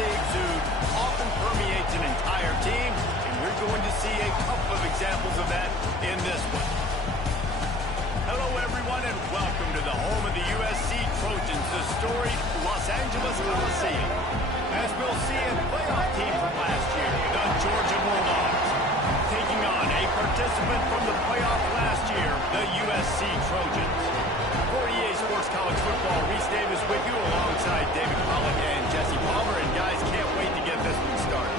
they exude often permeates an entire team, and we're going to see a couple of examples of that in this one. Hello, everyone, and welcome to the home of the USC Trojans, the storied Los Angeles Coliseum. As we'll see, a playoff team from last year, the Georgia Bulldogs, taking on a participant from the playoff last year, the USC Trojans. For EA Sports College Football, Reese Davis with you alongside David Pollock and Jesse Palmer, and guys, can't wait to get this one started.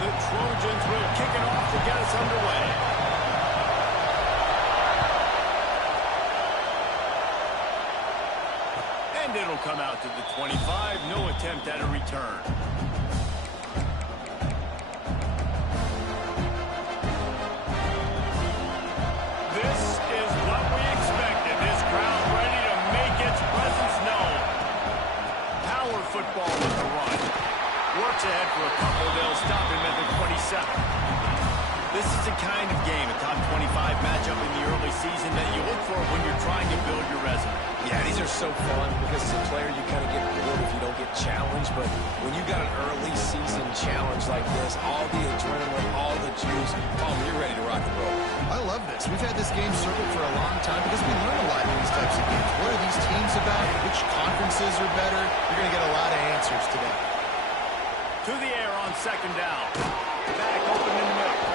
The Trojans will kick it off to get us underway. And it'll come out to the 25, no attempt at a return. This is what we expected. This crowd ready to make its presence known. Power football with the run. Works ahead for a couple. They'll stop him at the 27. This is the kind of game, a top 25 matchup in the early season, that you look for when you're trying to build your resume. Yeah, these are so fun because as a player you kind of get bored if you don't get challenged, but when you got an early season challenge like this, all the adrenaline, all the juice, you're ready to rock and roll. I love this. We've had this game circled for a long time because we learn a lot in these types of games. What are these teams about? Which conferences are better? You're going to get a lot of answers today. To the air on second down. Back open in the middle.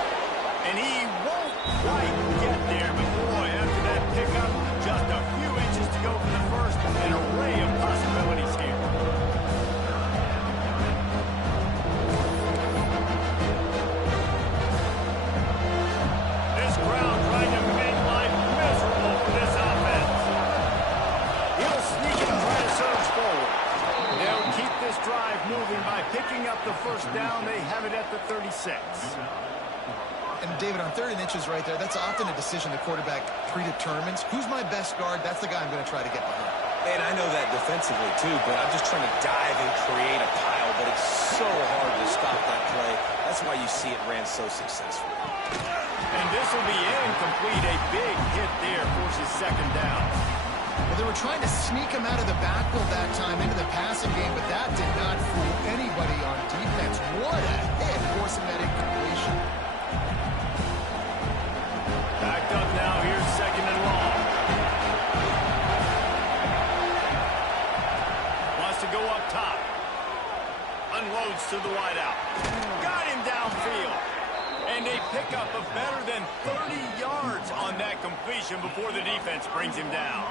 And he won't quite get there, but boy, after that pickup, just a few inches to go for the first. An array of possibilities here. This crowd trying to make life miserable for this offense. He'll sneak it and try to surge forward. They'll keep this drive moving by picking up the first down. They have it at the 36. And David, on 3rd and inches right there, that's often a decision the quarterback predetermines. Who's my best guard? That's the guy I'm going to try to get behind. And I know that defensively too, but I'm just trying to dive and create a pile, but it's so hard to stop that play. That's why you see it ran so successful. And this will be incomplete. A big hit there forces second down. Well, they were trying to sneak him out of the backfield that time into the passing game, but that did not fool anybody on defense. What a hit, forcing that incompletion. Backed up now. Here's second and long. Wants to go up top. Unloads to the wideout. Got him downfield. And a pickup of better than 30 yards on that completion before the defense brings him down.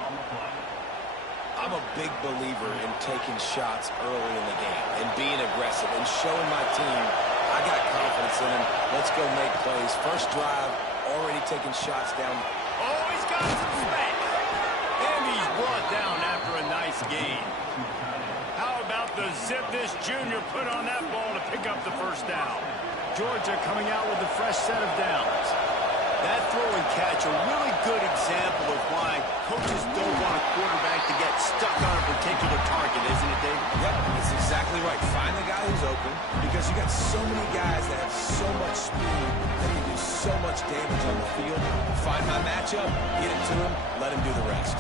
I'm a big believer in taking shots early in the game and being aggressive and showing my team I got confidence in him. Let's go make plays. First drive, already taking shots down. Oh, he's got some space. And he's brought down after a nice gain. How about the zip this junior put on that ball to pick up the first down? Georgia coming out with a fresh set of downs. That throw and catch, a really good example of why coaches don't want a quarterback to get stuck on a particular target, isn't it, David? Yep, that's exactly right. Find the guy who's open because you got so many guys that have so much speed that can do so much damage on the field. Find my matchup, get it to him, let him do the rest.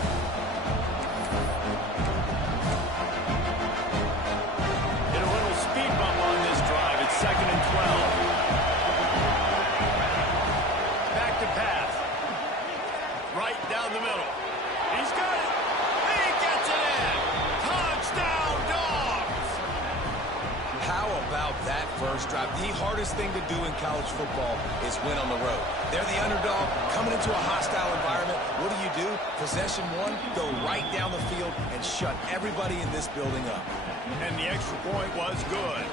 Get a little speed bump on this drive. It's second and 12. Pass. Right down the middle. He's got it. He gets it in. Touchdown, Dogs. How about that first drive? The hardest thing to do in college football is win on the road. They're the underdog coming into a hostile environment. What do? Possession one, go right down the field and shut everybody in this building up. And the extra point was good.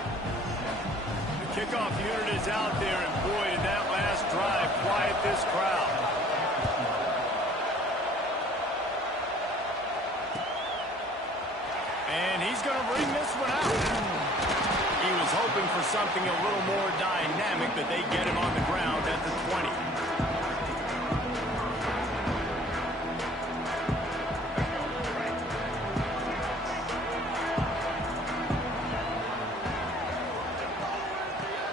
Kickoff unit is out there, and boy, did that last drive quiet this crowd. And he's going to bring this one out. He was hoping for something a little more dynamic, but they get him on the ground at the 20.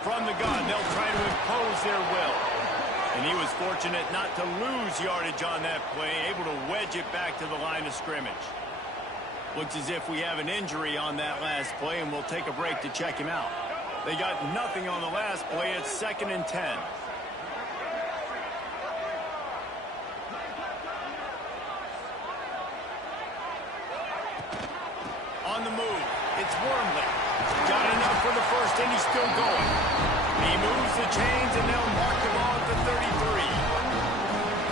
From the gun, they'll try to impose their will. And he was fortunate not to lose yardage on that play, able to wedge it back to the line of scrimmage. Looks as if we have an injury on that last play, and we'll take a break to check him out. They got nothing on the last play. It's 2nd and 10. On the move, it's Wormley. Got enough for the first, and he's still going. He moves the chains, and they'll mark the ball at the 33.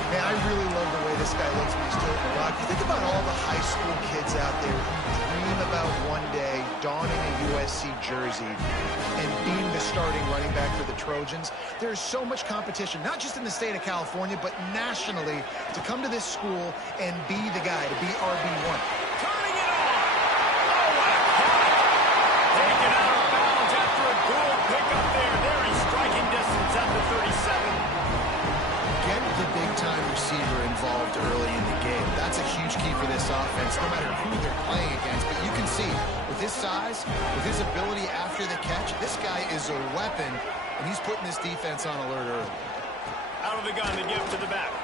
Man, I really love the way this guy looks when he's still in the rock. You think about all the high school kids out there who dream about one day donning a USC jersey and being the starting running back for the Trojans. There's so much competition, not just in the state of California, but nationally, to come to this school and be the guy, to be RB1. Turning it on! Oh, what a catch! Taken out of bounds after a good pickup there. They're in striking distance at the 37. Get the big-time receiver involved early in the game. That's a huge key for this offense, no matter who they're playing against. But you can see, with his size, with his ability after the catch, this guy is a weapon, and he's putting this defense on alert early. Out of the gun, the give to the back.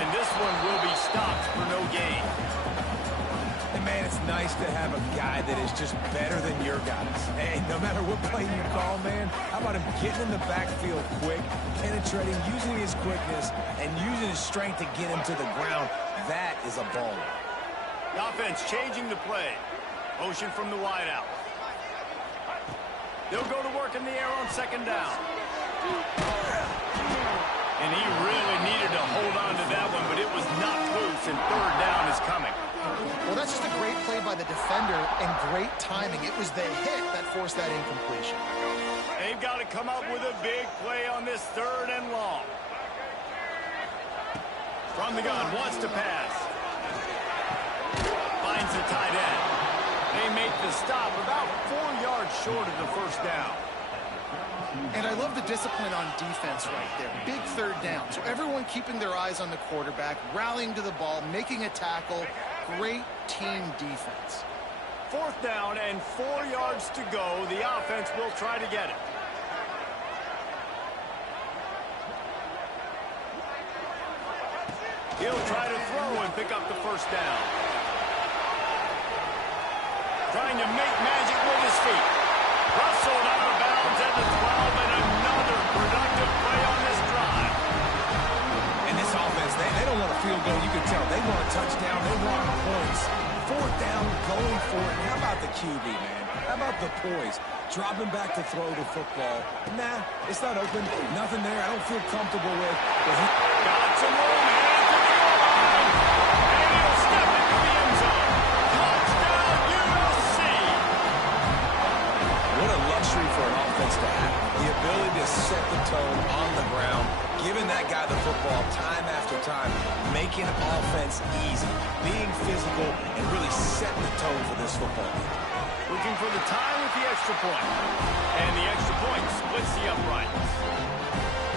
And this one will be stopped for no gain. And man, it's nice to have a guy that is just better than your guys. Hey, no matter what play you call, man, how about him getting in the backfield quick, penetrating, using his quickness, and using his strength to get him to the ground? That is a baller. The offense changing the play. Motion from the wideout. They'll go to work in the air on 2nd down. And he really needed to hold on to that one, but it was not loose, and 3rd down is coming. Well, that's just a great play by the defender and great timing. It was the hit that forced that incompletion. They've got to come up with a big play on this 3rd and long. From the gun, wants to pass. Finds the tight end. They make the stop about 4 yards short of the 1st down. And I love the discipline on defense right there. Big 3rd down. So everyone keeping their eyes on the quarterback, rallying to the ball, making a tackle. Great team defense. 4th down and 4 yards to go. The offense will try to get it. He'll try to throw and pick up the 1st down. Trying to make magic with his feet. Rustled out of bounds at the 12, and another productive play on this drive. And this offense, they don't want a field goal. You can tell they want a touchdown. They want points. 4th down, going for it. How about the QB, man? How about the poise? Dropping back to throw the football. Nah, it's not open. Nothing there. I don't feel comfortable with. Got some room. And he'll step into the end zone. Touchdown, USC. What a luxury for an offense to have. The ability to set the tone on the ground, giving that guy the football time after time, making offense easy, being physical, and really setting the tone for this football game. Looking for the tie with the extra point. And the extra point splits the uprights.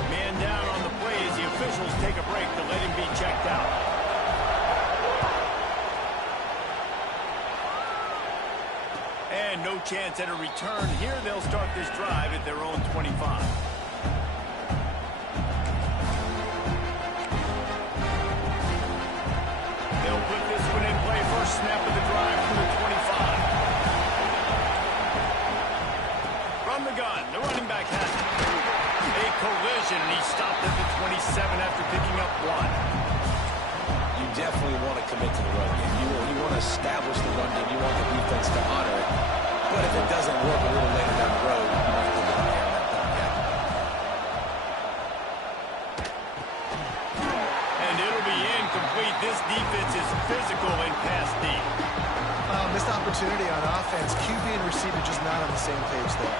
Man down on the play as the officials take a break to let him be checked out. And no chance at a return here. They'll start this drive at their own 25. They'll put this one in play. First snap of the drive from the 25. From the gun, the running back has it. A collision, and he stopped at the 27 after picking up 1. You definitely want to commit to the run game. You want to establish the run game. You want the defense to honor it. But if it doesn't work a little later down the road, you might have to get there on that third down. And it'll be incomplete. This defense is physical and pass deep. Missed opportunity on offense. QB and receiver just not on the same page there.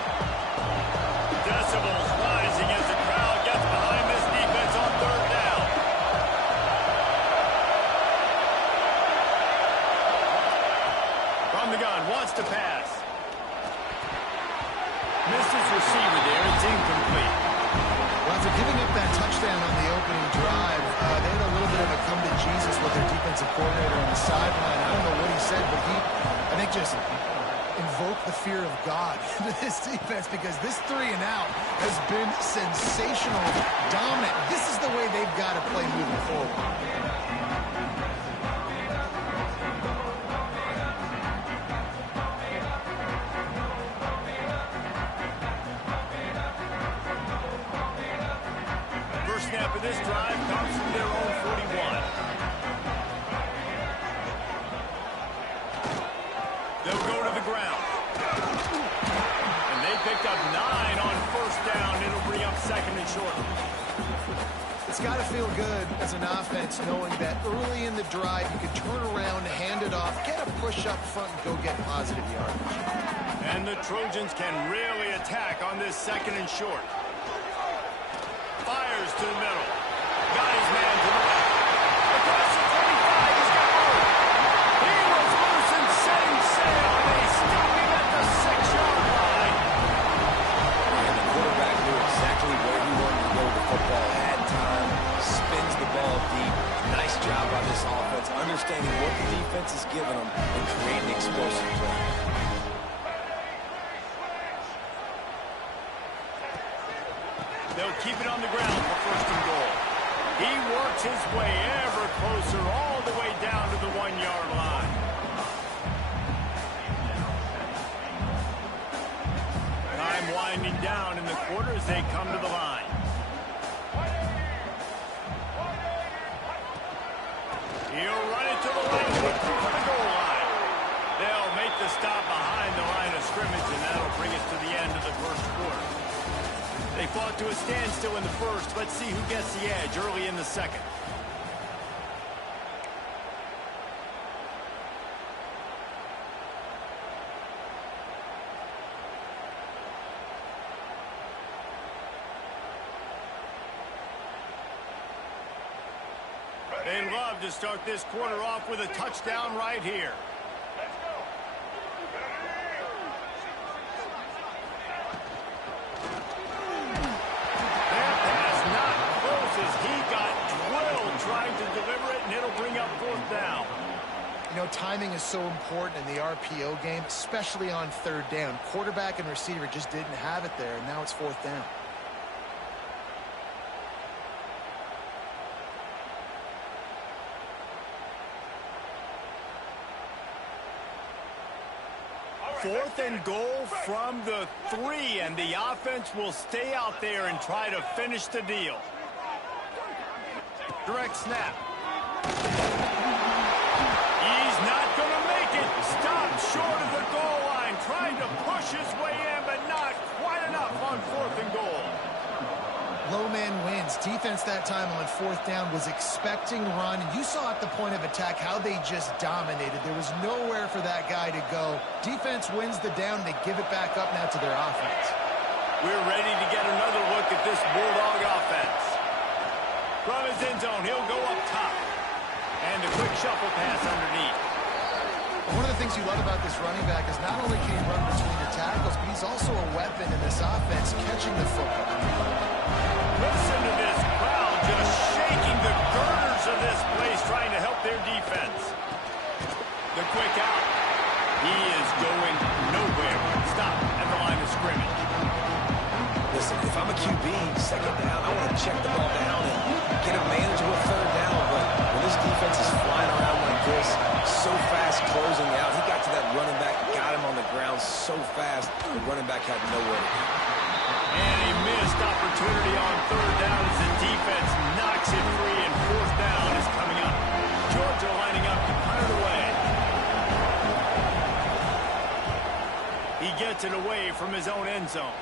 Decibels rising as the crowd gets behind this defense on 3rd down. From the gun, wants to pass. Misses receiver there. It's incomplete. Well, after giving up that touchdown on the opening drive, they had a little bit of a come to Jesus with their defensive coordinator on the sideline. I don't know what he said, but I think just invoke the fear of God into this defense, because this 3-and-out has been sensational, dominant. This is the way they've got to play moving forward. Snap of this drive comes from their own 41. They'll go to the ground. And they picked up 9 on first down. It'll bring up second and short. It's got to feel good as an offense knowing that early in the drive you can turn around, hand it off, get a push up front, and go get positive yardage. And the Trojans can really attack on this second and short. Fires to the middle. Got his man to the left. Across the 25, he's got more. He was loose and setting sail. They stop him at the 6-yard line. And the quarterback knew exactly where he wanted to go with the football. Had time, spins the ball deep. Nice job by this offense, understanding what the defense is giving them and creating explosive play. They'll keep it on the ground for first and goal. He works his way ever closer all the way down to the 1-yard line. Time winding down in the quarter as they come to the line. He'll run it to the lane with to the goal line. They'll make the stop behind the line of scrimmage, and that'll bring us to the end of the first quarter. They fought to a standstill in the first. Let's see who gets the edge early in the second. They'd love to start this quarter off with a touchdown right here. Trying to deliver it, and it'll bring up fourth down. You know, timing is so important in the RPO game, especially on third down. Quarterback and receiver just didn't have it there, and now it's fourth down. Fourth and goal from the 3, and the offense will stay out there and try to finish the deal. Direct snap. He's not going to make it. Stopped short of the goal line. Trying to push his way in, but not quite enough on fourth and goal. Low man wins. Defense that time on fourth down was expecting run. And you saw at the point of attack how they just dominated. There was nowhere for that guy to go. Defense wins the down. They give it back up now to their offense. We're ready to get another look at this Bulldog offense. From his end zone, he'll go up top. And a quick shuffle pass underneath. One of the things you love about this running back is not only can he run between the tackles, but he's also a weapon in this offense, catching the football. Listen to this crowd just shaking the girders of this place, trying to help their defense. The quick out. He is going nowhere. Stop at the line of scrimmage. Listen, if I'm a QB, second down, I want to check the ball down and get a manageable third down. But when this defense is flying around like this, so fast closing out, he got to that running back, got him on the ground so fast, the running back had nowhere to go. And a missed opportunity on third down as the defense knocks it free, and fourth down is coming up. Georgia lining up to punt it away. He gets it away from his own end zone.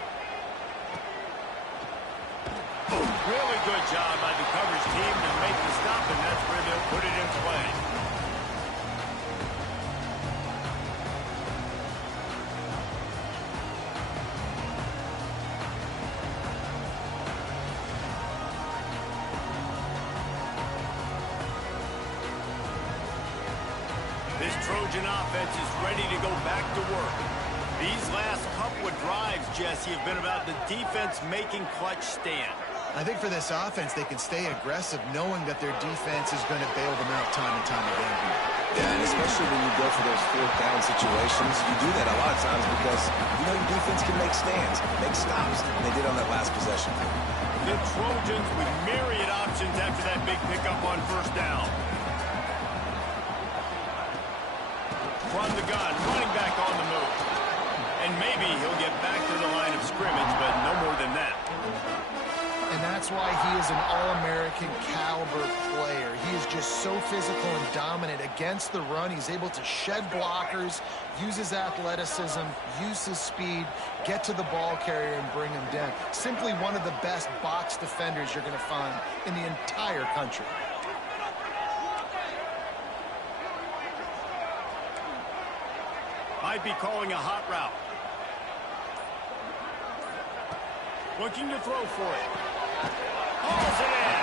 Really good job by the coverage team to make the stop, and that's where they'll put it in play. This Trojan offense is ready to go back to work. These last couple of drives, Jesse, have been about the defense making clutch stand. I think for this offense, they can stay aggressive knowing that their defense is going to bail them out time and time again here. Yeah, and especially when you go for those fourth down situations, you do that a lot of times because you know your defense can make stands, make stops, and they did on that last possession. The Trojans with myriad options after that big pickup on first down. From the gun, running back on the move. And maybe he'll get back to the line of scrimmage, but no more than that. And that's why he is an All-American caliber player. He is just so physical and dominant against the run. He's able to shed blockers, use his athleticism, use his speed, get to the ball carrier and bring him down. Simply one of the best box defenders you're going to find in the entire country. Might be calling a hot route. Looking to throw for it. Hauls it in.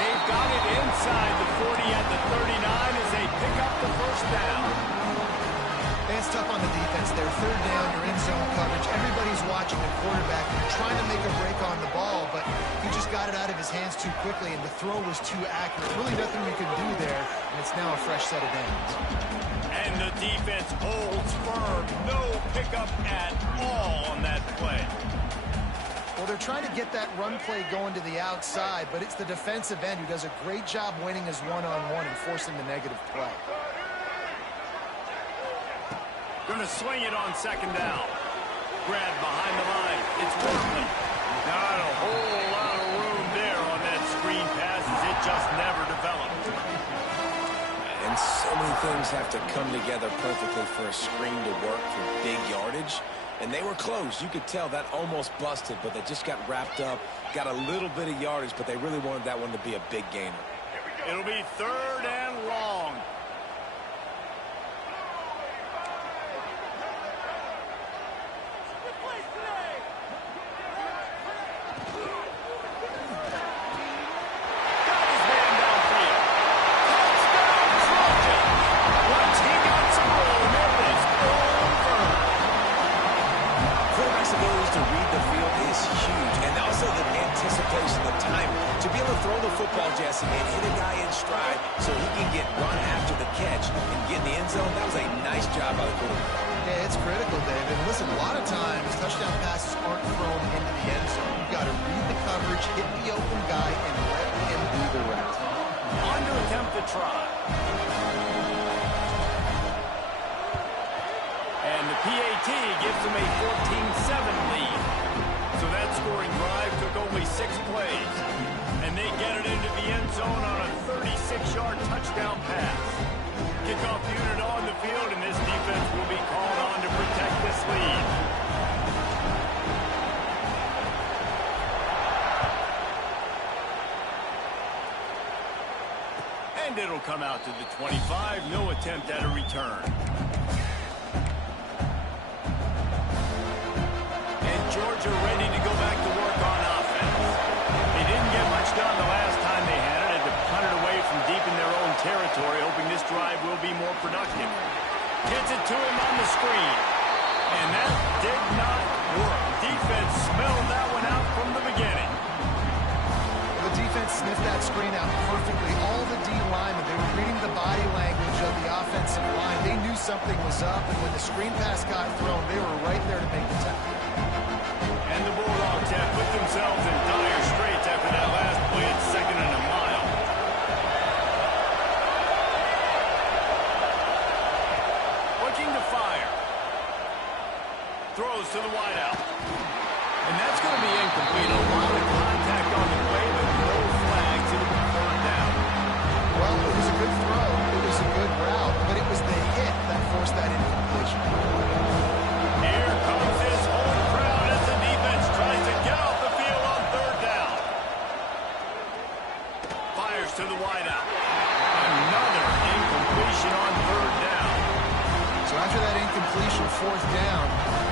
They've got it inside the 40 at the 39 as they pick up the first down. And it's tough on the defense there. Third down, you're in zone coverage. Everybody's watching the quarterback. You're trying to make a break on the ball, but he just got it out of his hands too quickly, and the throw was too accurate. Really nothing you can do there, and it's now a fresh set of downs. And the defense holds firm. No pickup at all on that play. Well, they're trying to get that run play going to the outside, but it's the defensive end who does a great job winning his one-on-one and forcing the negative play. Going to swing it on second down. Grab behind the line. It's Wortley. Not a whole lot of room there on that screen pass as it just never developed. And so many things have to come together perfectly for a screen to work for big yardage. And they were close. You could tell that almost busted, but they just got wrapped up, got a little bit of yardage, but they really wanted that one to be a big gainer. It'll be third and long. And hit a guy in stride so he can get run after the catch and get in the end zone. That was a nice job by the quarterback. Yeah, it's critical, David. Listen, a lot of times touchdown passes aren't thrown into the end zone. You've got to read the coverage, hit the open guy, and let him do the rest. On to attempt the try. And the PAT gives them a 14-7 lead. So that scoring drive took only 6 plays. And they get it into the end zone on a 36-yard touchdown pass. Kickoff unit on the field, and this defense will be called on to protect this lead. And it'll come out to the 25. No attempt at a return. And Georgia ready to go back to work on offense. They didn't get much done the last time they had it. Had to punt it away from deep in their own territory, hoping this drive will be more productive. Gets it to him on the screen. And that did not work. Defense smelled that one out from the beginning. The defense sniffed that screen out perfectly. All the D linemen, they were reading the body language of the offensive line. They knew something was up, and when the screen pass got thrown, they were right there to make the tackle. And the Bulldogs have put themselves in dire straits after that last play at 2nd and a mile. Looking to fire. Throws to the wideout. And that's going to be incomplete. A lot of contact on the play, but no flags. It'll be third down. Well, it was a good throw. It was a good route, but it was the hit that forced that incompletion. Here comes this whole crowd as the defense tries to get off the field on third down. Fires to the wideout. Another incompletion on third down. So after that incompletion, fourth down,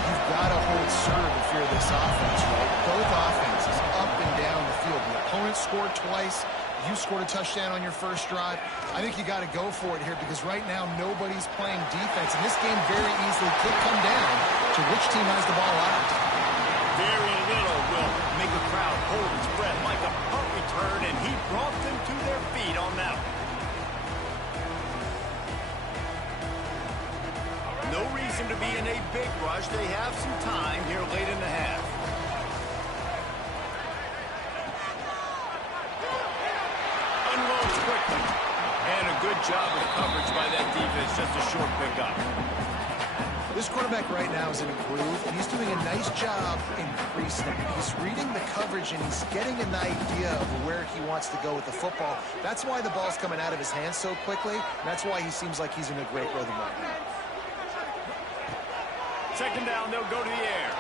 you've got to hold serve if you're this offense, right? Both offenses up and down the field. The opponent scored twice. You scored a touchdown on your first drive. I think you got to go for it here because right now nobody's playing defense. And this game very easily could come down to which team has the ball out. Very little will make a crowd hold its breath like a punt return, and he brought them to their feet on that one. No reason to be in a big rush. They have some time here late in the half. Unloads quickly. And a good job of coverage by that defense. Just a short pickup. This quarterback right now is in a groove, and he's doing a nice job increasing it. He's reading the coverage, and he's getting an idea of where he wants to go with the football. That's why the ball's coming out of his hands so quickly, and that's why he seems like he's in a great rhythm right now. Second down, they'll go to the air.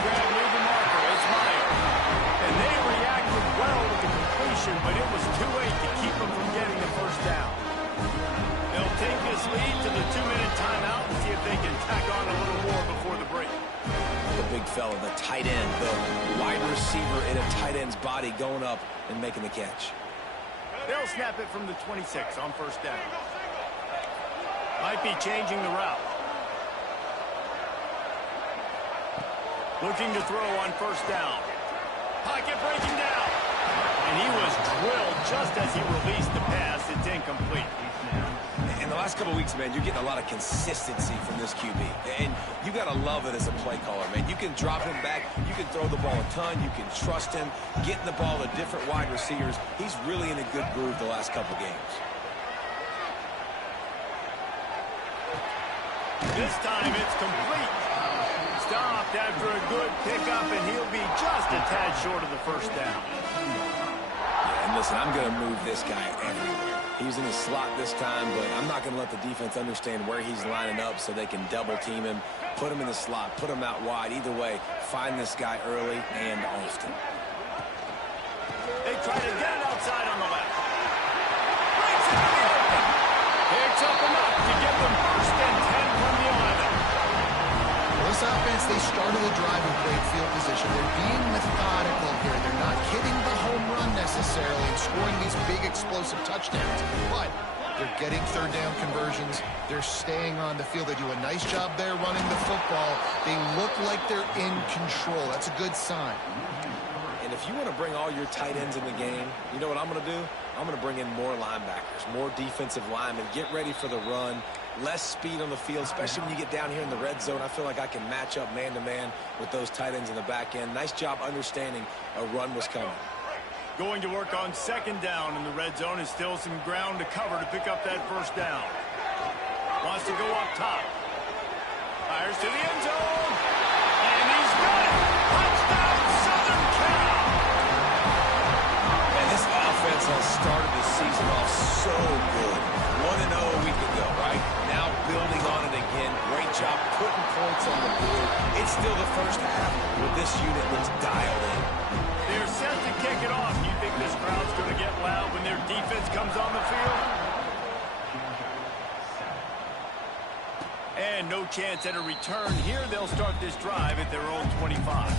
Grab near the marker, it's Meyer. And they reacted well with the completion, but it was too late to keep them from getting the first down. They'll take this lead to the 2-minute timeout and see if they can tack on a little more before the break. The big fella, the tight end, the wide receiver in a tight end's body going up and making the catch. They'll snap it from the 26 on first down. Might be changing the route. Looking to throw on first down. Pocket breaking down. And he was drilled just as he released the pass. It's incomplete. In the last couple of weeks, man, you're getting a lot of consistency from this QB. And you got to love it as a play caller, man. You can drop him back. You can throw the ball a ton. You can trust him. Getting the ball to different wide receivers. He's really in a good groove the last couple games. This time it's complete. Stopped after a good pickup, and he'll be just a tad short of the first down. Yeah, and listen, I'm going to move this guy everywhere. He's in the slot this time, but I'm not going to let the defense understand where he's lining up so they can double team him, put him in the slot, put him out wide. Either way, find this guy early and often. They try to get it outside on the left. Breaks it in the open. Picks up enough to give them first and 10 from the 11. This offense, they started the drive in great field position. They're being methodical here. They're not hitting the home run necessarily and scoring these big explosive touchdowns, but they're getting third down conversions. They're staying on the field. They do a nice job there running the football. They look like they're in control. That's a good sign. And if you want to bring all your tight ends in the game, you know what I'm going to do? I'm going to bring in more linebackers, more defensive linemen, get ready for the run, less speed on the field, especially when you get down here in the red zone. I feel like I can match up man-to-man with those tight ends in the back end. Nice job understanding a run was coming. Going to work on second down in the red zone is still some ground to cover to pick up that first down. Wants to go up top. Fires to the end zone. And he's got it. Touchdown, Southern Cal. And this offense has started the season off so good. 1-0 a week ago, right? Now building on it again. Great job putting points on the board. It's still the first half, but this unit looks dialed in. They're set to kick it off. You think this crowd's going to get loud when their defense comes on the field? And no chance at a return here. They'll start this drive at their own 25.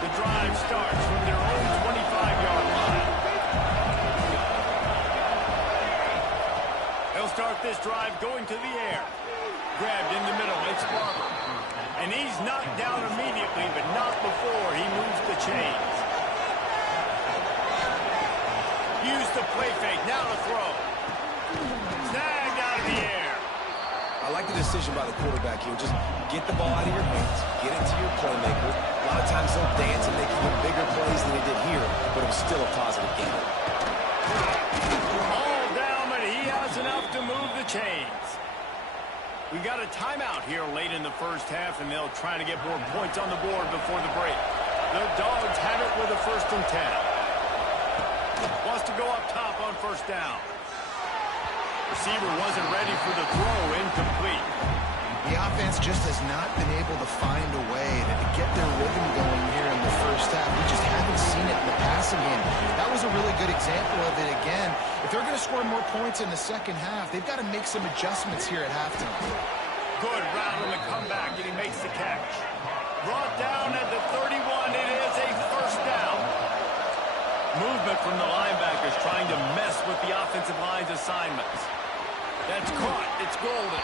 The drive starts from their own 25-yard line. They'll start this drive going to the air. Grabbed in the middle, it's Barber. And he's knocked down immediately, but not before he moves the chains. Use the play fake, now to throw. Snagged out of the air. I like the decision by the quarterback here. Just get the ball out of your hands, get it to your playmaker. A lot of times they'll dance and make even bigger plays than they did here, but it was still a positive game. All down, but he has enough to move the chains. We got a timeout here late in the first half, and they'll try to get more points on the board before the break. The Dogs have it with a 1st and 10. Wants to go up top on first down. Receiver wasn't ready for the throw, incomplete. The offense just has not been able to find a way to get their rhythm going here in the first half. We just haven't seen it in the passing game. That was a really good example of it again. If they're going to score more points in the second half, they've got to make some adjustments here at halftime. Good route on the comeback, and he makes the catch. Brought down at the 31. It is a first down. Movement from the linebackers trying to mess with the offensive line's assignments. That's caught. It's Golden.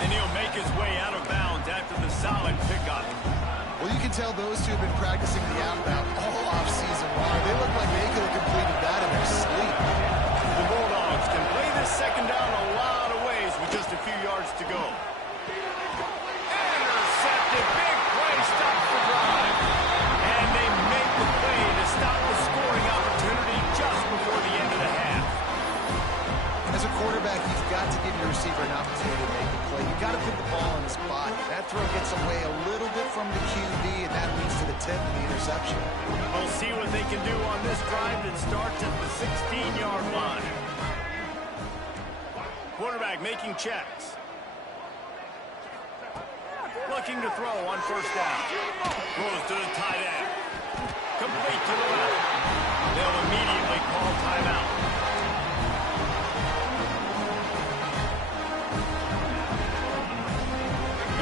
And he'll make his way out of bounds after the solid pickup. Well, you can tell those two have been practicing the out route all offseason long. They look like they could have completed that in their sleep. tip and the interception. We'll see what they can do on this drive that starts at the 16-yard line. Quarterback making checks. Looking to throw on first down. Throws to the tight end. Complete to the left. They'll immediately call timeout.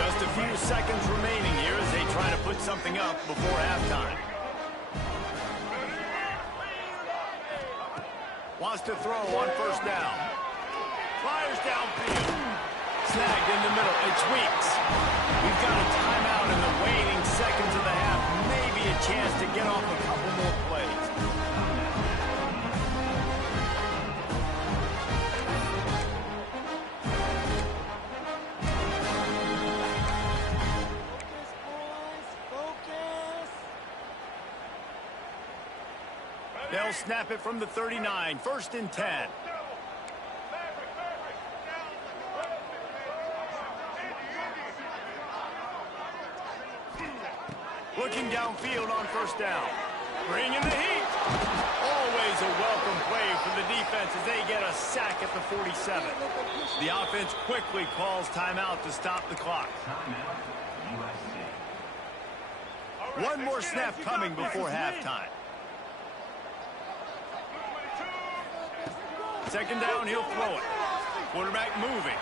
Just a few seconds remaining here as they try to put something up before halftime. Wants to throw on first down. Fires downfield. Snagged in the middle. It's Weeks. We've got a timeout in the waning seconds of the half. Maybe a chance to get off a couple more plays. They'll snap it from the 39. 1st and 10. Looking downfield on first down. Bringing the heat. Always a welcome play for the defense as they get a sack at the 47. The offense quickly calls timeout to stop the clock. One more snap coming before halftime. Second down, he'll throw it. Quarterback moving.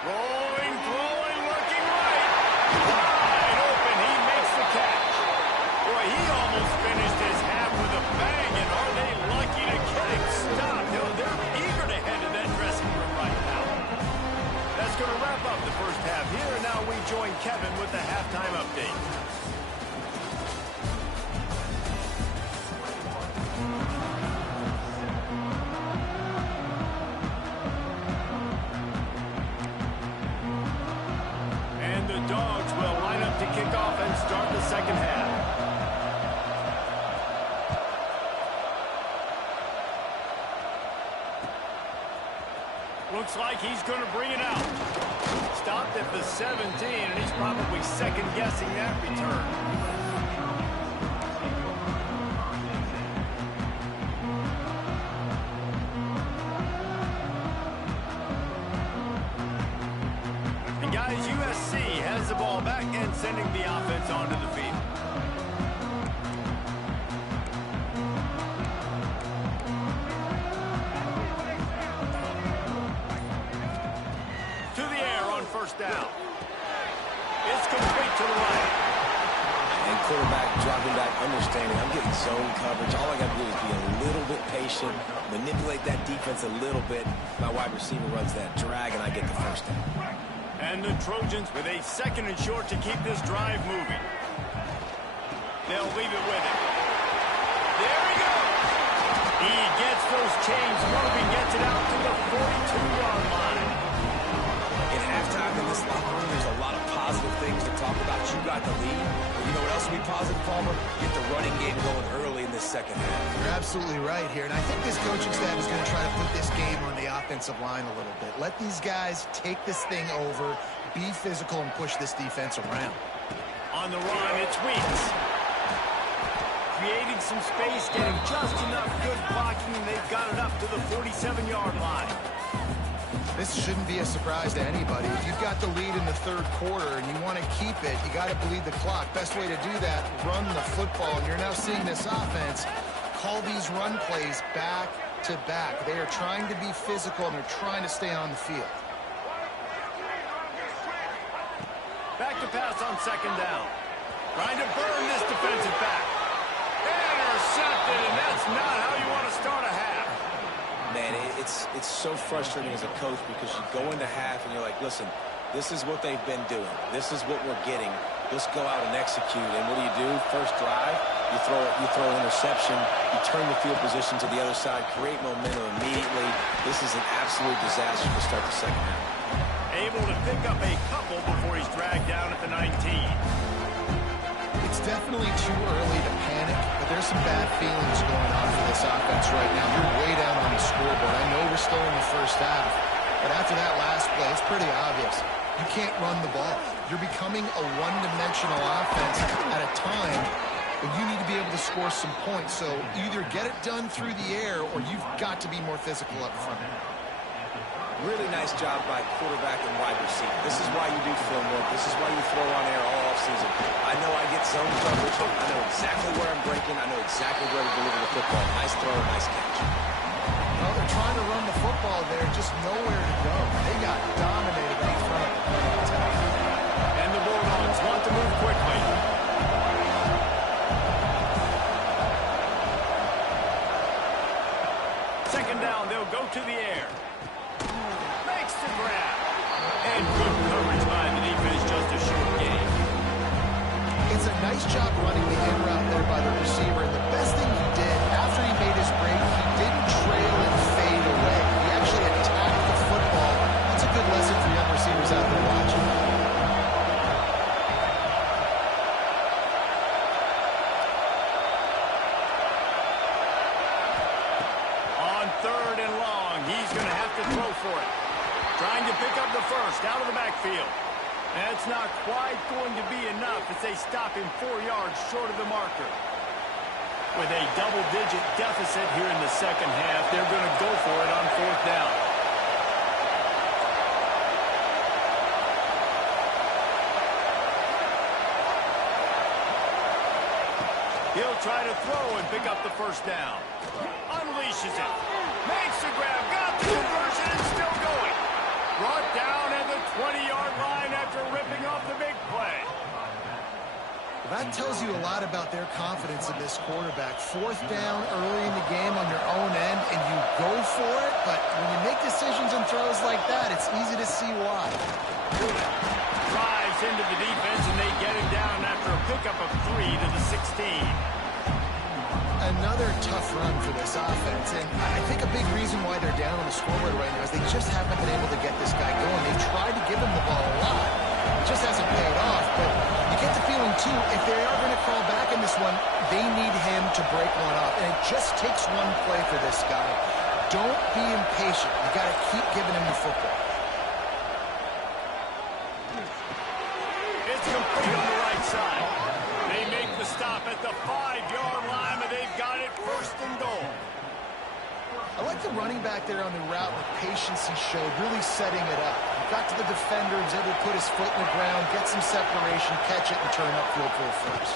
Rolling, throwing, looking right. Wide open, he makes the catch. Boy, he almost finished his half with a bang, and are they lucky to get him stopped? They're eager to head to that dressing room right now. That's going to wrap up the first half here, and now we join Kevin with the halftime update. Dogs will line up to kick off and start the second half. Looks like he's going to bring it out. Stopped at the 17, and he's probably second-guessing that return. USC has the ball back and sending the offense onto the field. To the air on first down. It's complete to the right. And quarterback dropping back, understanding I'm getting zone coverage. All I got to do is be a little bit patient, manipulate that defense a little bit. My wide receiver runs that drag, and I get the first down. And the Trojans with a 2nd and short to keep this drive moving. They'll leave it with him. There he goes. He gets those chains moving, gets it out to the 42-yard line. In halftime in this locker room, there's a lot of positive things to talk about. You got the lead. But you know what else will be positive, Palmer? Get the running game going early in this second half. You're absolutely right here. And I think this coaching staff is going to try to put this game on the offensive line a little bit. Let these guys take this thing over, be physical, and push this defense around. On the run, it's Weeks. Creating some space, getting just enough good blocking, and they've got it up to the 47-yard line. This shouldn't be a surprise to anybody. If you've got the lead in the 3rd quarter and you want to keep it, you got to bleed the clock. Best way to do that, run the football. And you're now seeing this offense call these run plays back to back. They are trying to be physical, and they're trying to stay on the field. Back to pass on second down. Trying to burn this defensive back. Intercepted, and that's not how you want to start a half. Man, it's so frustrating as a coach because you go into half and you're like, listen, this is what they've been doing. This is what we're getting. Let's go out and execute. And what do? First drive, you throw an interception, you turn the field position to the other side, create momentum immediately. This is an absolute disaster to start the second half. Able to pick up a couple before he's dragged down at the 19. It's definitely too early to panic, but there's some bad feelings going on for this offense right now. You're way down on the scoreboard. I know we're still in the first half, but after that last play, it's pretty obvious. You can't run the ball. You're becoming a one-dimensional offense at a time when you need to be able to score some points. So either get it done through the air or you've got to be more physical up front. Really nice job by quarterback and wide receiver. This is why you do film work. This is why you throw on air all offseason. I know I get zone coverage. I know exactly where I'm breaking. I know exactly where to deliver the football. Nice throw, nice catch. Well, they're trying to run the football there, just nowhere to go. They got dominated up front. And the Bulldogs want to move quickly. Second down, they'll go to the air. Makes the grab. And good coverage by the defense, just a short gain. It's a nice job running the in route there by the receiver. And the best thing he did after he made his break, he didn't trail and fade away. He actually attacked the football. That's a good lesson for young receivers out there watching. On third and long, he's going to have to throw for it. Trying to pick up the first out of the backfield. That's not quite going to be enough as they stop him 4 yards short of the marker. With a double-digit deficit here in the second half, they're going to go for it on fourth down. He'll try to throw and pick up the first down. Unleashes it. Makes the grab. Got the conversion and still going. Brought down at the 20-yard line after ripping off the big play. Well, that tells you a lot about their confidence in this quarterback. Fourth down early in the game on your own end, and you go for it. But when you make decisions and throws like that, it's easy to see why. Drives into the defense, and they get him down after a pickup of 3 to the 16. Another tough run for this offense, and I think a big reason why they're down on the scoreboard right now is they just haven't been able to get this guy going. They've tried to give him the ball a lot. It just hasn't paid off, but you get the feeling, too, if they are going to crawl back in this one, they need him to break one off, and it just takes one play for this guy. Don't be impatient. You got to keep giving him the football. It's complete on the right side. They make the stop at the 5-yard line, but they've got it first and goal. I like the running back there on the route with patience he showed, really setting it up. He got to the defender, he was able to put his foot in the ground, get some separation, catch it, and turn upfield for a first.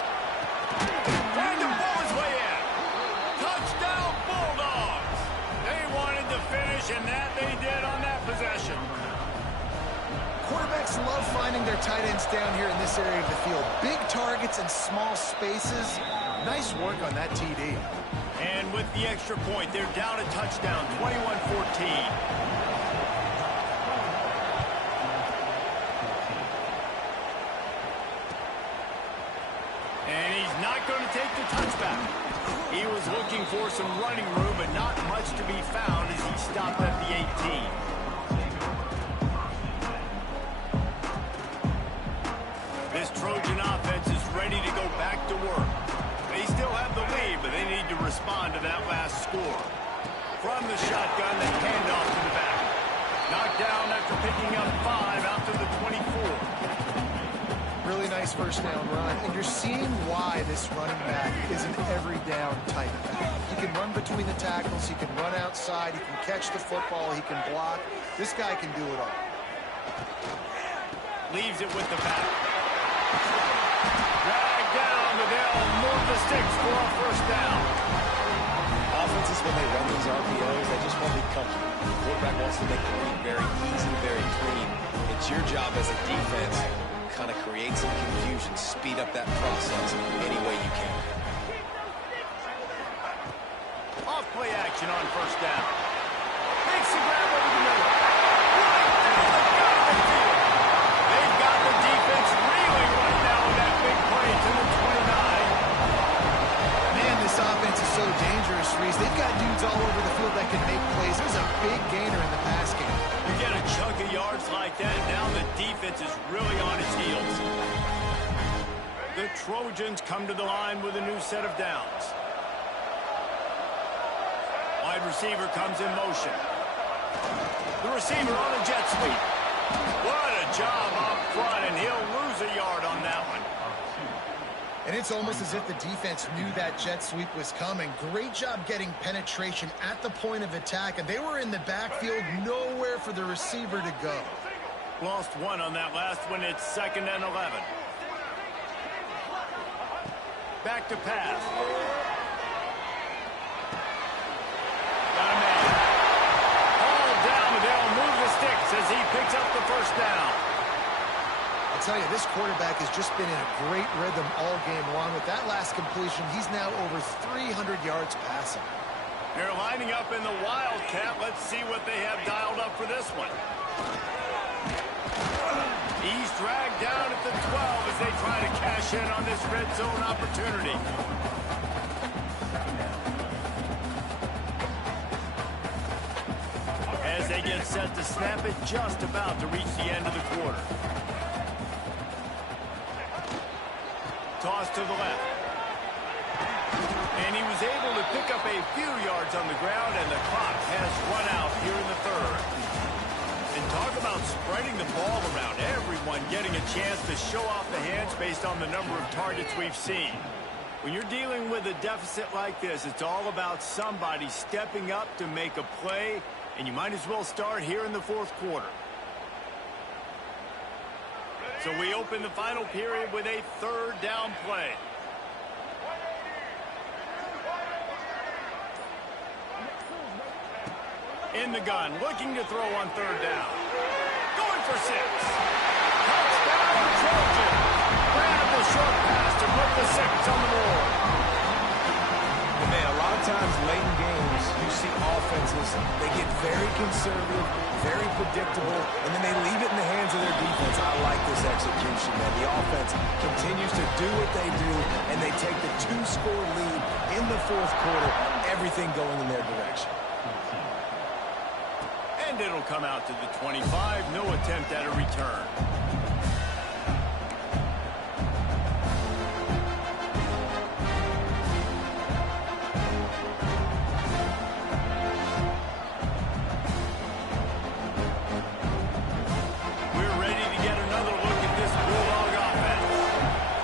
Trying to pull his way in. Touchdown, Bulldogs. They wanted to finish, and that they did on that possession. Quarterbacks love finding their tight ends down here in this area of the field. Big targets and small spaces. Nice work on that TD. And with the extra point, they're down a touchdown, 21-14. And he's not going to take the touchback. He was looking for some running room, but not much to be found as he stopped at the 18. This Trojan offense is ready to go back to work. They still have the lead, but they need to respond to that last score. From the shotgun, the handoff to the back. Knocked down after picking up 5 out to the 24. Really nice first down run, and you're seeing why this running back is an every down type back. He can run between the tackles, he can run outside, he can catch the football, he can block. This guy can do it all. Leaves it with the back. Drag down, but they'll move the sticks for a first down. Offenses, when they run these RPOs, they just want to be comfortable. The quarterback wants to make the read very easy, very clean. It's your job as a defense to kind of create some confusion, speed up that process any way you can. Off play action on first down. Makes the grab over the middle. Right through the gut of the field. They've got the defense reeling right now with that big play to the 29. Man, this offense is so dangerous, Reese. They've got dudes all over the field that can make plays. There's a big gainer in the pass game. You get a chunk of yards like that, now the defense is really on its heels. The Trojans come to the line with a new set of downs. Wide receiver comes in motion. The receiver on a jet sweep. What a job up front, and he'll lose a yard on that one. And it's almost as if the defense knew that jet sweep was coming. Great job getting penetration at the point of attack, and they were in the backfield, nowhere for the receiver to go. Lost one on that last one. It's 2nd and 11. Back to pass. Got a man. All down, and they'll move the sticks as he picks up the first down. I'll tell you, this quarterback has just been in a great rhythm all game long. With that last completion, he's now over 300 yards passing. They're lining up in the Wildcat. Let's see what they have dialed up for this one. He's dragged down at the 12 as they try to cash in on this red zone opportunity. As they get set to snap it, just about to reach the end of the quarter. Toss to the left. And he was able to pick up a few yards on the ground, and the clock has run out here in the 3rd. And talk about spreading the ball around. Everyone getting a chance to show off the hands based on the number of targets we've seen. When you're dealing with a deficit like this, it's all about somebody stepping up to make a play, and you might as well start here in the 4th quarter. So we open the final period with a 3rd down play. In the gun, looking to throw on 3rd down. Going for 6. Touchdown, Trojan. Grab the short pass to put the 6 on the board. And man, a lot of times late in games, you see offenses, they get very conservative, very predictable, and then they leave it in the hands of their defense. I like this execution, man. The offense continues to do what they do, and they take the 2-score lead in the 4th quarter, everything going in their direction. And it'll come out to the 25. No attempt at a return. We're ready to get another look at this Bulldog offense.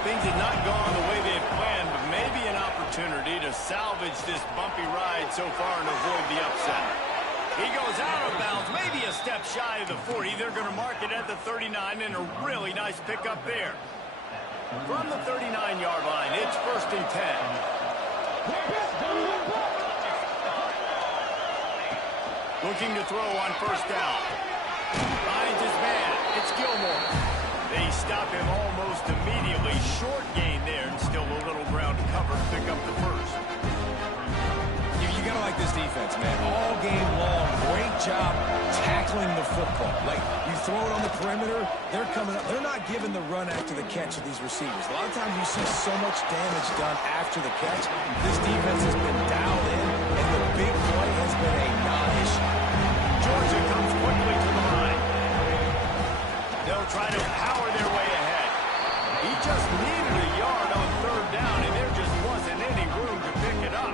Things had not gone the way they had planned, but maybe an opportunity to salvage this bumpy ride so far and avoid the upset. He goes out of bounds, maybe a step shy of the 40. They're going to mark it at the 39, and a really nice pickup there. From the 39-yard line, it's 1st and 10. Looking to throw on 1st down. Finds his man. It's Gilmore. They stop him almost immediately. Short gain there, and still a little ground to cover to pick up the 1st. You gotta like this defense, man. All game long, great job tackling the football. Like, you throw it on the perimeter, they're coming up. They're not giving the run after the catch of these receivers. A lot of times you see so much damage done after the catch. This defense has been dialed in, and the big play has been a non-issue. Georgia comes quickly to the line. They'll try to power their way ahead. He just needed a yard on 3rd down, and there just wasn't any room to pick it up.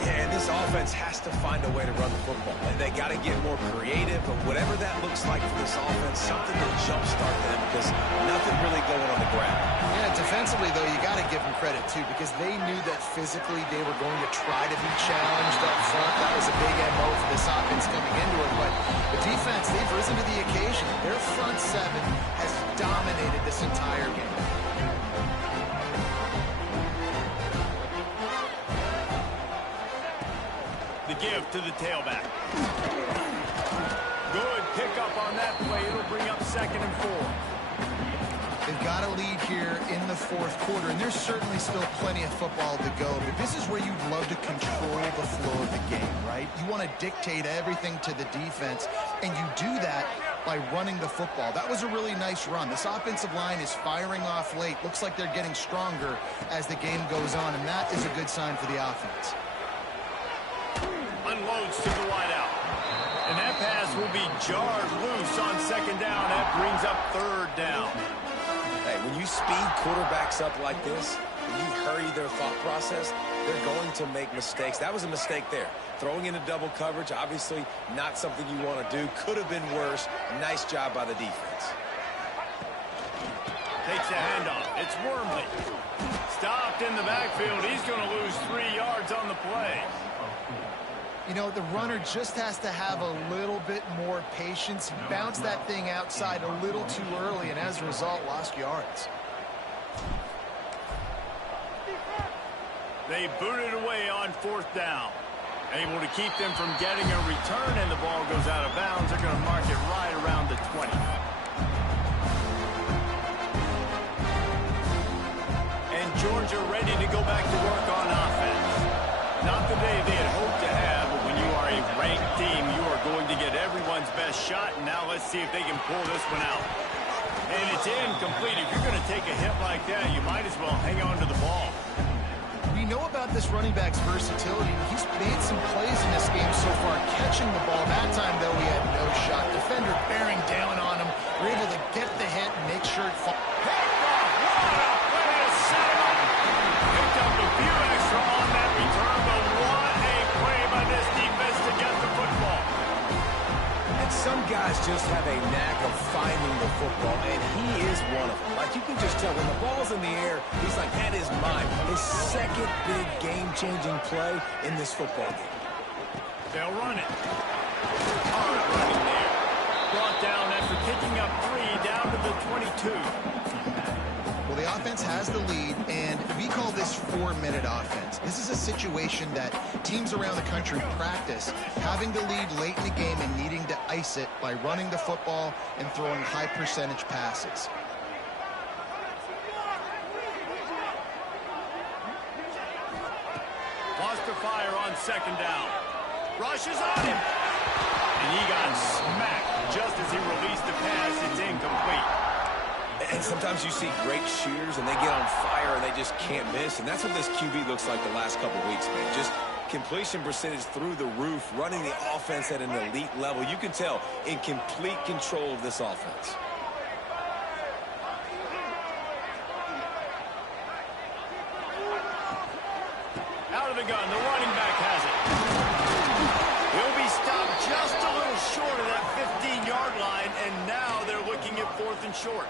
Yeah, and this offense has to find a way to run the football. And they got to get more creative, but whatever that looks like for this offense, something to jumpstart them, because nothing really going on the ground. Yeah, defensively, though, you got to give them credit, too, because they knew that physically they were going to try to be challenged up front. That was a big MO for this offense coming into it, but the defense, they've risen to the occasion. Their front 7 has dominated this entire game. The give to the tailback. Good pickup on that play. It'll bring up 2nd and 4. They've got a lead here in the 4th quarter, and there's certainly still plenty of football to go, but this is where you'd love to control the flow of the game, right? You want to dictate everything to the defense, and you do that by running the football. That was a really nice run. This offensive line is firing off late. Looks like they're getting stronger as the game goes on, and that is a good sign for the offense. Unloads to the wideout. And that pass will be jarred loose on 2nd down. That brings up 3rd down. Hey, when you speed quarterbacks up like this, and you hurry read their thought process, they're going to make mistakes. That was a mistake there. Throwing into double coverage, obviously not something you want to do. Could have been worse. Nice job by the defense. Takes the handoff. It's Wormley. Stopped in the backfield. He's going to lose 3 yards on the play. You know, the runner just has to have a little bit more patience. He bounced that thing outside a little too early, and as a result, lost yards. They booted away on 4th down. Able to keep them from getting a return, and the ball goes out of bounds. They're going to mark it right around the 20. And Georgia ready to go back to work on offense. Not the day they had hoped to have, but when you are a ranked team, you are going to get everyone's best shot. And now let's see if they can pull this one out. And it's incomplete. If you're going to take a hit like that, you might as well hang on to the ball. We know about this running back's versatility. He's made some plays in this game so far, catching the ball. That time, though, he had no shot. Defender bearing down on him. We're able to get the hit and make sure it falls. Picked up a few extra on that return, but what a play by this defense to get the football. And some guys just have a knack of finding the football, and he is one of them. Like, you can just tell when the ball's in the air, he's like, that is mine. His second big game-changing play in this football game. They'll run it. Hard running there. Brought down after picking up 3 down to the 22. Well, the offense has the lead, and we call this 4-minute offense. This is a situation that teams around the country practice, having the lead late in the game and needing to ice it by running the football and throwing high-percentage passes. Lost to fire on 2nd down. Rushes on him. And he got smacked just as he released the pass. It's incomplete. And sometimes you see great shooters, and they get on fire, and they just can't miss. And that's what this QB looks like the last couple weeks, man. Just completion percentage through the roof, running the offense at an elite level. You can tell in complete control of this offense. Out of the gun, the running back has it. He'll be stopped just a little short of that 15-yard line, and now they're looking at 4th and short.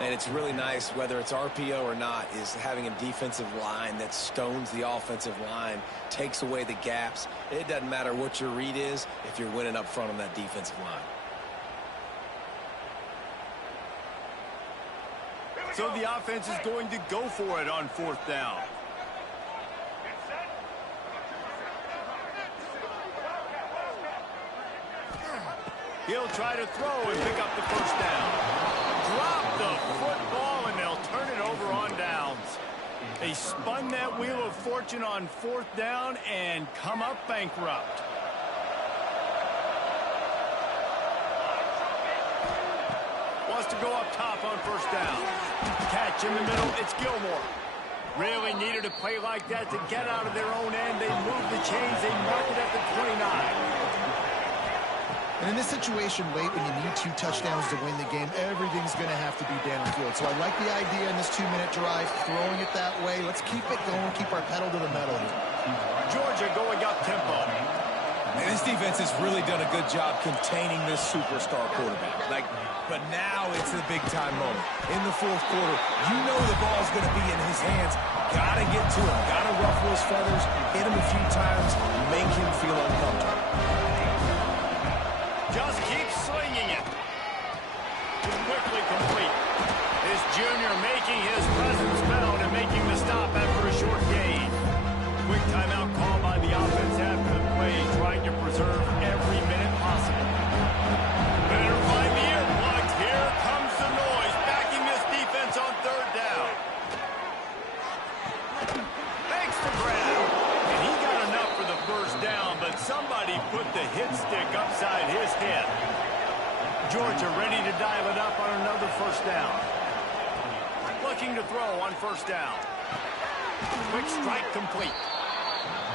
And it's really nice, whether it's RPO or not, is having a defensive line that stones the offensive line, takes away the gaps. It doesn't matter what your read is if you're winning up front on that defensive line. So the offense is going to go for it on 4th down. He'll try to throw and pick up the 1st down. Drop the football, and they'll turn it over on downs. They spun that wheel of fortune on 4th down and come up bankrupt. Wants to go up top on 1st down. Catch in the middle, it's Gilmore. Really needed a play like that to get out of their own end. They move the chains, they mark it at the 29. And in this situation late when you need 2 touchdowns to win the game, everything's going to have to be downfield. So I like the idea in this 2-minute drive, throwing it that way. Let's keep it going, keep our pedal to the metal here. Georgia going up tempo. And this defense has really done a good job containing this superstar quarterback. But now it's the big-time moment. In the 4th quarter, you know the ball's going to be in his hands. Got to get to him. Got to ruffle his feathers, hit him a few times, make him feel uncomfortable. Just keep slinging it. Quickly complete. His junior making his presence felt and making the stop after a short gain. Quick timeout call by the offense after the play, trying to preserve every minute possible. Better find the ear plugs. Here comes the noise, backing this defense on 3rd down. Thanks to Brad. And he got enough for the 1st down, but somebody put the hit stick upside his head. Georgia ready to dial it up on another 1st down. Looking to throw on 1st down. Quick strike complete.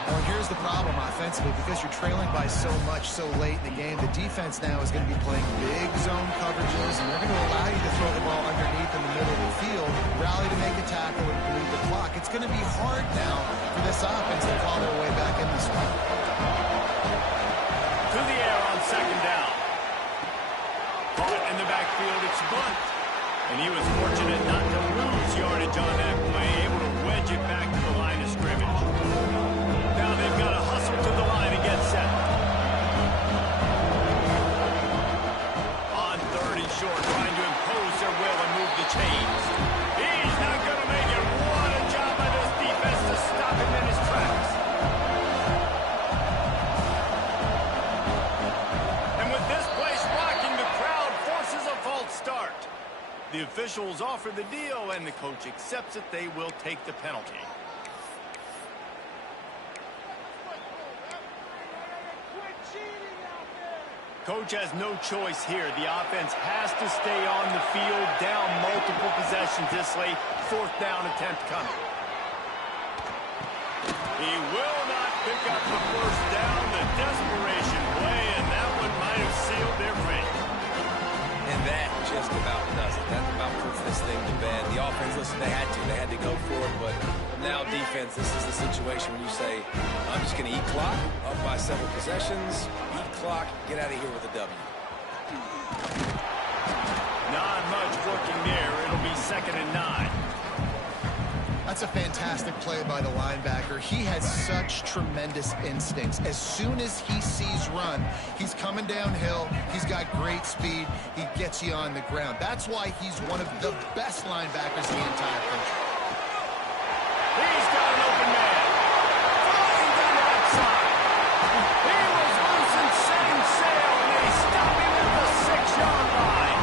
Well, here's the problem offensively, because you're trailing by so much so late in the game. The defense now is going to be playing big zone coverages, and they're going to allow you to throw the ball underneath in the middle of the field, rally to make a tackle, and bleed the clock. It's going to be hard now for this offense to claw their way back in this one. To the air on second down. Caught in the backfield, it's Blunt. And he was fortunate not to lose yardage on that play, able to wedge it back to the line of scrimmage. Now they've got to hustle to the line and get set. On third and short, trying to impose their will and move the chains. He's not going to make it. What a job by this defense to stop him in his tracks. And with this place rocking, the crowd forces a false start. The officials offer the deal, and the coach accepts it. They will take the penalty. Coach has no choice here. The offense has to stay on the field, down multiple possessions this late. Fourth down attempt coming. He will not pick up the first down. The desperation play, and that one might have sealed their fate. And that just about does it. That about puts this thing to bed. The offense, listen, they had to go for it, but now defense, this is the situation where you say, I'm just going to eat clock, up by several possessions, eat clock, get out of here with a W. Not much working there. It'll be 2nd and 9. That's a fantastic play by the linebacker. He has such tremendous instincts. As soon as he sees run, he's coming downhill. He's got great speed. He gets you on the ground. That's why he's one of the best linebackers in the entire country. He's got an open man. Flying down the left side. He was loose and setting sail, and they stop him at the 6-yard line.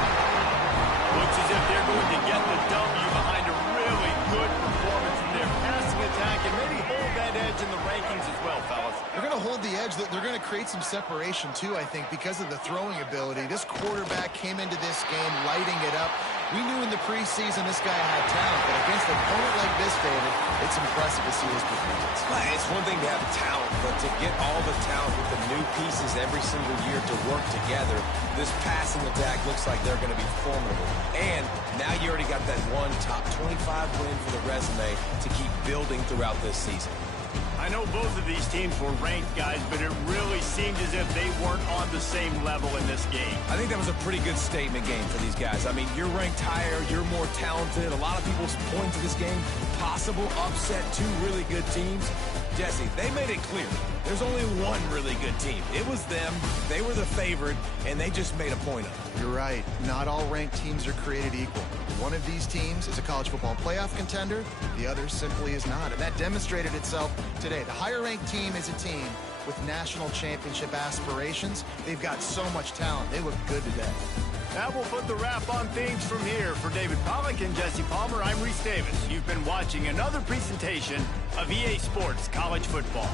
Looks as if they're going to get the W behind a really good performance from their passing attack and maybe hold that edge in the rankings as well, fellas. They're going to hold the edge. They're going to create some separation, too, I think, because of the throwing ability. This quarterback came into this game lighting it up. We knew in the preseason this guy had talent, but against an opponent like this, David, it's impressive to see his performance. It's one thing to have talent, but to get all the talent with the new pieces every single year to work together, this passing attack looks like they're going to be formidable. And now you already got that one top 25 win for the resume to keep building throughout this season. I know both of these teams were ranked, guys, but it really seemed as if they weren't on the same level in this game. I think that was a pretty good statement game for these guys. I mean, you're ranked higher, you're more talented. A lot of people point to this game, possible upset, two really good teams. Jesse, they made it clear. There's only one really good team. It was them. They were the favorite, and they just made a point of it. You're right. Not all ranked teams are created equal. One of these teams is a college football playoff contender. The other simply is not. And that demonstrated itself today. The higher-ranked team is a team with national championship aspirations. They've got so much talent. They look good today. That will put the wrap on things from here. For David Pollack and Jesse Palmer, I'm Reese Davis. You've been watching another presentation of EA Sports College Football.